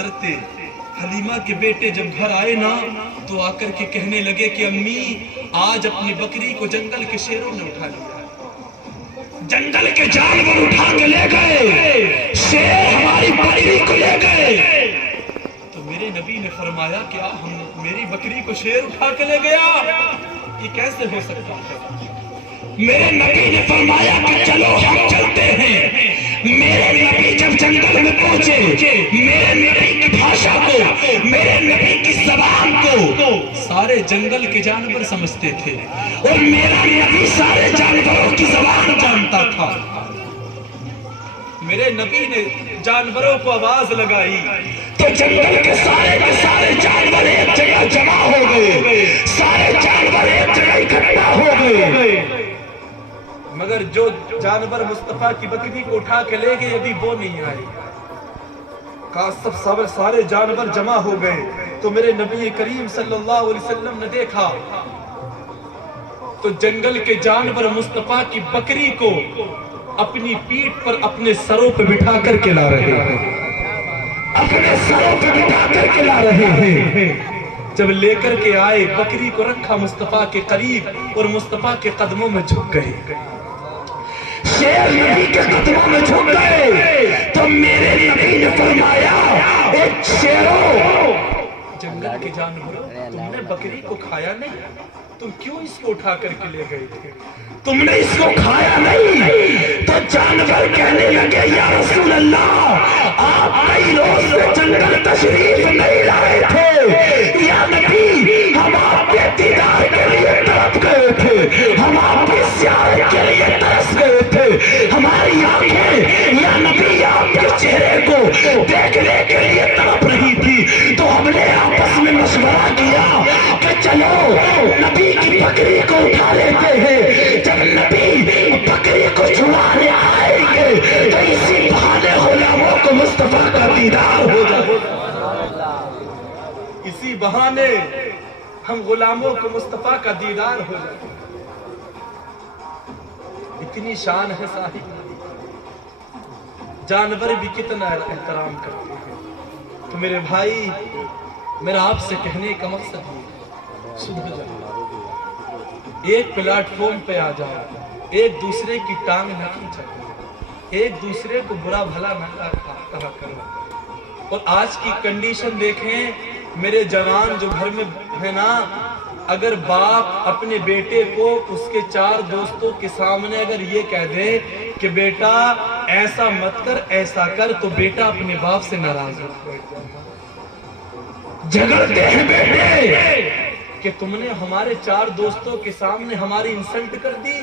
حضرت حلیمہ کے بیٹے جب گھر آئے نا تو آ کر کے کہنے لگے کہ امی آج اپنی بکری کو جنگل کے شیروں نے اٹھا لیا، جنگل کے جانور اٹھا کے لے گئے، شیر ہماری بکری کو لے گئے۔ تو میرے نبی نے فرمایا کہ میری بکری کو شیر اٹھا کے لے گیا، یہ کیسے ہو سکتا ہے؟ میرے نبی نے فرمایا کہ چلو ہم چلتے ہیں۔ میرے نبی جب جنگل میں پہنچے، میرے نبی کی بھاشا کو، میرے نبی کی زبان کو سارے جنگل کے جانور سمجھتے تھے، اور میرا نبی سارے جانوروں کی زبان جانتا تھا۔ میرے نبی نے جانوروں کو آواز لگائی تو جنگل کے سارے جانور ایک جگہ جمع ہو گئے، سارے جانور ایک جگہ اکٹھا ہو گئے، مگر جو جانور مصطفیٰ کی بکری کو اٹھا کے لے گئے ابھی وہ نہیں آئے۔ کہا سارے جانور جمع ہو گئے تو میرے نبی کریم صلی اللہ علیہ وسلم نے دیکھا تو جنگل کے جانور مصطفیٰ کی بکری کو اپنی پیٹھ پر اپنے سروں پہ بٹھا کر کے لا رہے ہیں، اپنے سروں پہ بٹھا کر کے لا رہے ہیں۔ جب لے کر کے آئے بکری کو رکھا مصطفیٰ کے قریب اور مصطفیٰ کے قدموں میں جھک گئے، شیر نبی کے قدموں میں جھک گئے تو میرے نبی نے فرمایا اے شیرو، جنگل کے جانوروں تم نے بکری کو کھایا نہیں، تم کیوں اس کو اٹھا کر کے لے گئے تھے؟ تم نے اس کو کھایا نہیں؟ تو جانور کہنے لگے یا رسول اللہ آپ کئی روز سے جنگل تشریف نہیں لائے تھے، یا نبی ہم آپ کے دیدار کے لیے تڑپ گئے تھے، ہم آپ کی زیارت کے لیے ترس گئے تھے، ہماری آنکھیں یا نبی آپ کے چہرے کو دیکھنے کے لیے تڑپ رہی تھی۔ تو ہم نے آپس میں مشورہ کیا کہ چلو نبی کی بکری کو اٹھا لیتے ہیں، جب نبی بکری کو چھڑانے آئیں گے تو اسی بہانے غلاموں کو مصطفیٰ کا دیدار ہو جائے، اسی بہانے ہم غلاموں کو مصطفیٰ کا دیدار ہو جائے۔ اتنی شان ہے صاحب، جانور بھی کتنا احترام کرتے ہیں۔ تو میرے بھائی میرا آپ سے کہنے کا مقصد ہے سدھر جاؤ، ایک پلیٹ فارم پہ آ جاؤ، ایک دوسرے کی ٹانگ نہ کھینچا کرو، ایک دوسرے کو برا بھلا نہ کہا کرو۔ اور آج کی کنڈیشن دیکھیں میرے جوان جو گھر میں ہے نا، اگر باپ اپنے بیٹے کو اس کے 4 دوستوں کے سامنے اگر یہ کہہ دے کہ بیٹا ایسا مت کر ایسا کر، تو بیٹا اپنے باپ سے ناراض ہو جھگڑتے ہیں بیٹے کہ تم نے ہمارے 4 دوستوں کے سامنے ہماری انسلٹ کر دی،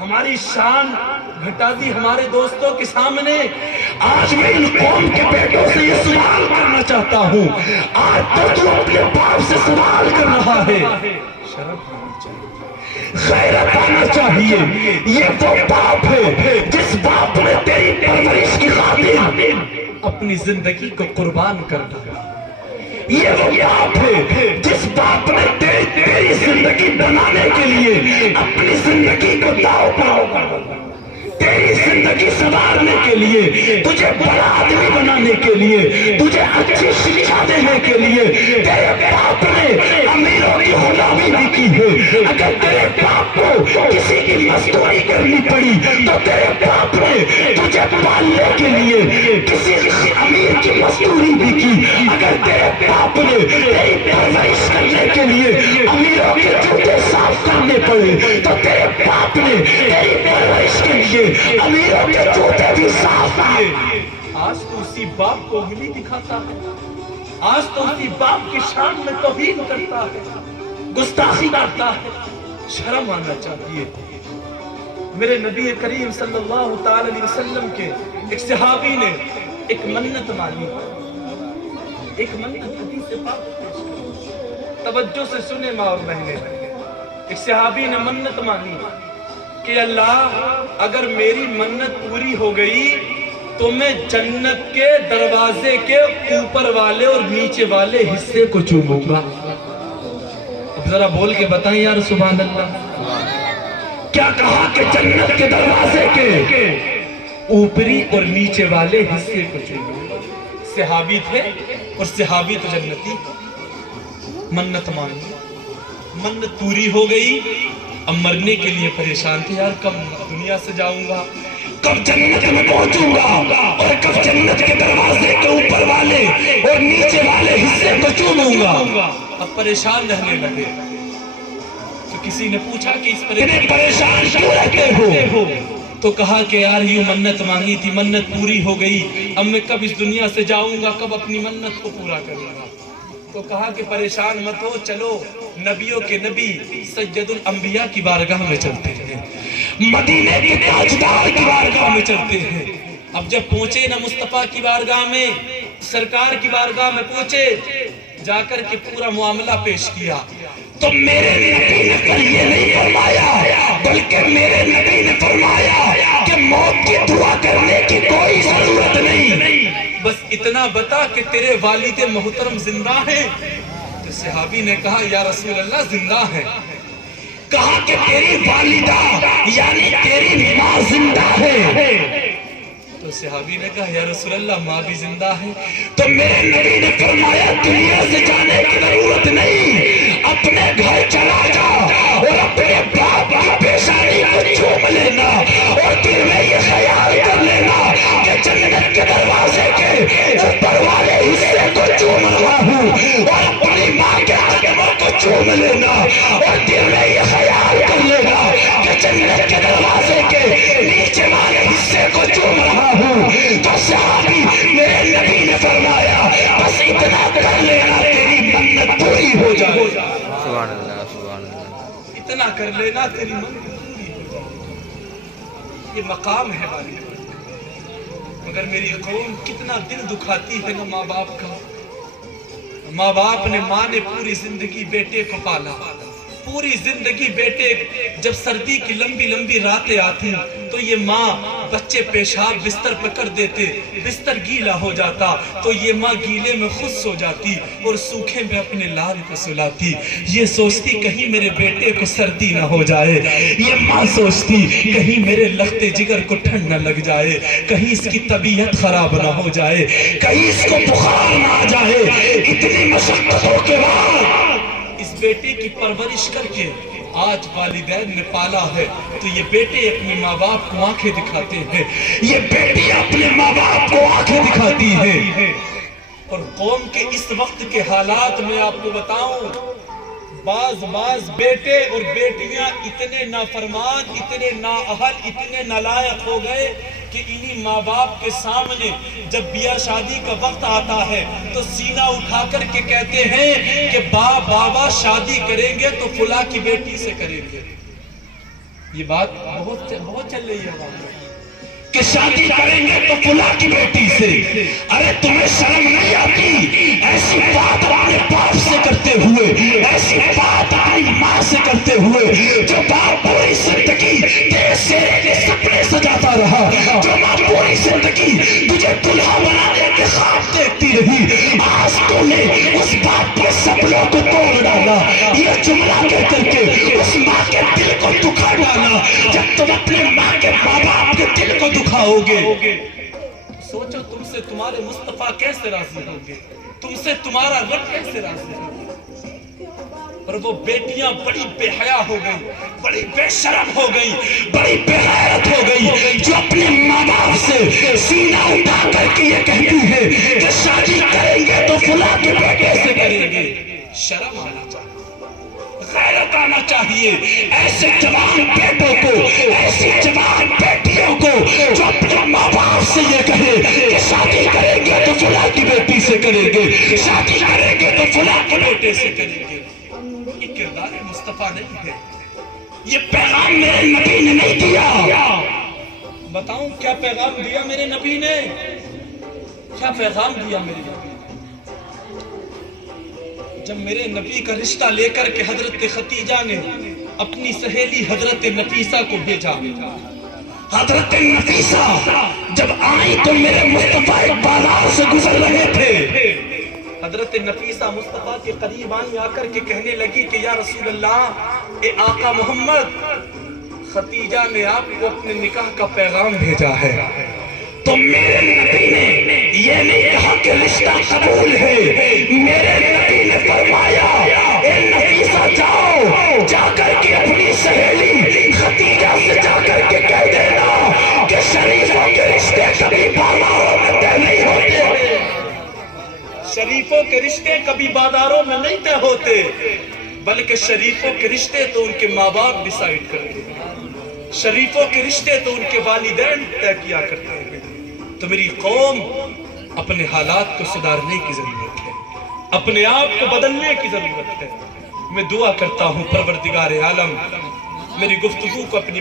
ہماری شان گھٹا دی ہمارے دوستوں کے سامنے۔ آج میں ان قوم کے بیٹوں سے یہ سوال کرنا چاہتا ہوں، آج تو اپنے باپ سے سوال کر رہا ہے، شرم آنی چاہیے، غیرت آنا چاہیے۔ یہ وہ باپ ہے جس باپ نے تیری پرورش کی خاطر اپنی زندگی کو قربان کر دیا، یہ وہ باپ ہے جس باپ نے تیری زندگی بنانے کے لیے اپنی زندگی کو داؤ پر تیری زندگی سنوارنے کے لیے، تجھے بڑا آدمی بنانے کے لیے، تجھے اچھی شکشا دینے کے لیے تیرے باپ نے امیروں کی غلامی بھی کی ہے۔ اگر تیرے باپ کو کسی کی مزدوری کرنی پڑی تو تیرے باپ نے تجھے پالنے کے لیے کسی امیر کی مزدوری بھی کی۔ اگر تیرے باپ نے تیری پرورش کرنے کے لیے امیروں کے جوتے صاف کرنے پڑے تو تیرے باپ نے تیری پرورش کے لیے امیروں کے جوتے بھی صاف کیے۔ آج تو اسی باپ کو انگلی دکھاتا ہے، آج تو اسی باپ کی شان میں توہین کرتا ہے، گستاخی کرتا ہے، شرم آنا چاہیے۔ میرے نبی کریم صلی اللہ تعالی علیہ وسلم کے ایک صحابی نے ایک منت مانی، ایک منت حدیث پاک پیش کی، توجہ سے سنے ماں اور بہنیں۔ ایک صحابی نے منت مانی کہ اللہ اگر میری منت پوری ہو گئی تو میں جنت کے دروازے کے اوپر والے اور نیچے والے حصے کو چوموں گا۔ اب ذرا بول کے بتائیں یار سبحان اللہ، کیا کہا کہ جنت کے دروازے کے اوپری اور نیچے والے حصے کو چوموں گا۔ صحابی تھے اور صحابی تو جنتی. منت مانگی, منت پوری ہو گئی. اب مرنے کے لیے پریشان تھے, یار کب دنیا سے جاؤں گا, کب جنت میں پہنچوں گا, اور کب جنت کے دروازے کے اوپر والے اور نیچے والے حصے کو چوموں گا. اب پریشان رہنے لگے. تو کسی نے پوچھا کہ اس پریشان کیوں رہتے ہو؟ تو کہا کہ یار یہ منت مانگی تھی, منت پوری ہو گئی, اب میں کب اس دنیا سے جاؤں گا, کب اپنی منت کو پورا کروں گا. تو کہا کہ پریشان مت ہو, چلو نبیوں کے نبی سید الانبیاء کی بارگاہ میں چلتے ہیں, مدینے کے تاجدار کی بارگاہ میں چلتے ہیں. اب جب پہنچے نا مصطفیٰ کی بارگاہ میں, سرکار کی بارگاہ میں پہنچے, جا کر کے پورا معاملہ پیش کیا. تو میرے نبی نے پر یہ نہیں فرمایا, بلکہ میرے نبی نے فرمایا کہ موت کی دعا کرنے کی کوئی ضرورت نہیں, بس اتنا بتا کہ تیرے والد محترم زندہ ہیں. تو صحابی نے کہا یا رسول اللہ زندہ ہیں. کہا کہ تیری والدہ یعنی تیری ماں زندہ ہے. تو صحابی نے کہا یا رسول اللہ ماں بھی زندہ ہے. تو میرے نبی نے فرمایا دنیا سے جانے کی ضرورت نہیں, اپنے گھر چلا جا اور اپنے باپ کی پیشانی کو چوم لینا, اور دل میں یہ خیال کر لینا کہ جنت کے دروازے کے اوپر والے حصے کو چوم رہا ہوں, اور اپنی ماں کے قدموں کو چوم لینا, اور دل میں یہ خیال کر لینا کہ جنت کے دروازے کے نیچے والے حصے کو چوم رہا ہوں. تو صحابی میرے نبی نے فرمایا بس اتنا کر لینا تیری منت پوری ہو جائے. سبحان اللہ, سبحان اللہ. اتنا کر لینا تیری منت پوری ہو جائے. یہ مقام ہے ہماری. مگر میری قوم کتنا دل دکھاتی ہے نا ماں باپ کا. ماں باپ نے, ماں نے پوری زندگی بیٹے کو پالا, پوری زندگی بیٹے, جب سردی کی لمبی لمبی راتیں آتی تو یہ ماں بچے پیشاب بستر پہ کر دیتے, بستر گیلا ہو جاتا تو یہ ماں گیلے میں خود سو جاتی اور سوکھے میں اپنے لال کو سلاتی. یہ سوچتی کہیں میرے بیٹے کو سردی نہ ہو جائے, یہ ماں سوچتی کہیں میرے لختے جگر کو ٹھنڈ نہ لگ جائے, کہیں اس کی طبیعت خراب نہ ہو جائے, کہیں اس کو بخار نہ آ جائے. اتنی مشقتوں کے بعد اس بیٹے کی پرورش کر کے آج والدین نے پالا ہے. تو یہ بیٹے اپنے ماں باپ کو آنکھیں دکھاتے ہیں, یہ بیٹی اپنے ماں باپ کو آنکھیں دکھاتی ہے. اور قوم کے اس وقت کے حالات میں آپ کو بتاؤں, بعض بیٹے اور بیٹیاں اتنے نافرمان, اتنے نااہل, اتنے نالائق ہو گئے کہ انہی ماں باپ کے سامنے جب بیاہ شادی کا وقت آتا ہے تو سینہ اٹھا کر کے کہتے ہیں کہ بابا شادی کریں گے تو فلاں کی بیٹی سے کریں گے. یہ بات بہت چل رہی ہے کہ شادی کریں گے تو فلاں کی بیٹی سے. ارے تمہیں شرم نہیں آتی ایسی بات اپنے باپ سے کرتے ہوئے, ایسی بات اپنی ماں سے کرتے ہوئے, جو باپ پوری زندگی تیرے سیرے کے سپنے سجاتا رہا, جو ماں پوری زندگی تجھے دلہا بنانے کے خواب دیکھتی رہی, آج تو نے اس باپ کے سپنوں کو توڑ ڈالا. یہ جملہ کہہ کر کے اس ماں کے دل کو دکھا ڈالا. جب تم اپنے ماں کے ماں باپ کے دل کو دکھاؤ گے, سوچو تم سے تمہارے مصطفیٰ کیسے راضی ہوں گے, تم سے تمہارا رب کیسے راضی ہوگا. اور وہ بیٹیاں بڑی بے حیا ہو گئی, بڑی بے شرم ہو گئی, بڑی بے غیرت ہو گئی, جو اپنے ماں باپ سے سینہ اٹھا کر کے یہ کہتی ہے کہ شادی کریں گے تو فلاں کے بیٹے سے کریں گے. شرم آنا چاہیے, غیرت آنا چاہیے ایسے جوان بیٹوں کو, ایسی جوان بیٹیوں کو جو اپنے ماں باپ سے یہ کہے کہ شادی کریں گے تو فلاں کی بیٹی سے کریں گے, شادی کریں گے تو فلاں کے بیٹے سے کریں گے. یہ کردار مصطفیٰ نہیں ہے, یہ پیغام میرے نبی نے نہیں دیا. بتاؤں کیا پیغام دیا میرے نبی نے, کیا پیغام دیا میرے نبی نے. جب میرے نبی کا رشتہ لے کر کے حضرت خدیجہ نے اپنی سہیلی حضرت نفیسہ کو بھیجا, حضرت نفیسہ جب آئی تو میرے مصطفیٰ ایک بازار سے گزر رہے تھے. حضرت نفیسہ مصطفیٰ کے قریب آئی, آ کر کے کہنے لگی کہ یا رسول اللہ, اے آقا محمد, خدیجہ نے آپ کو اپنے نکاح کا پیغام بھیجا ہے. تو میرے نبی نے یہ نہیں کہا کے رشتہ قبول ہے. میرے نبی نے فرمایا اے نفیسہ جاؤ جا کر کے اپنی سہیلی خدیجہ سے جا کر کے کہہ دینا کہ شریفوں کے رشتے کبھی بازاروں میں طے نہیں ہوتے. شریفوں کے رشتے کبھی بازاروں میں نہیں طے ہوتے بلکہ شریفوں کے رشتے تو ان کے ماں باپ ڈیسائیڈ کرتے ہیں. شریفوں کے رشتے تو ان کے والدین طے کیا کرتے ہیں. تو میری قوم اپنے حالات کو سدھارنے کی ضرورت ہے, اپنے آپ کو بدلنے کی ضرورت ہے. میں دعا کرتا ہوں پروردگار عالم میری گفتگو کو اپنی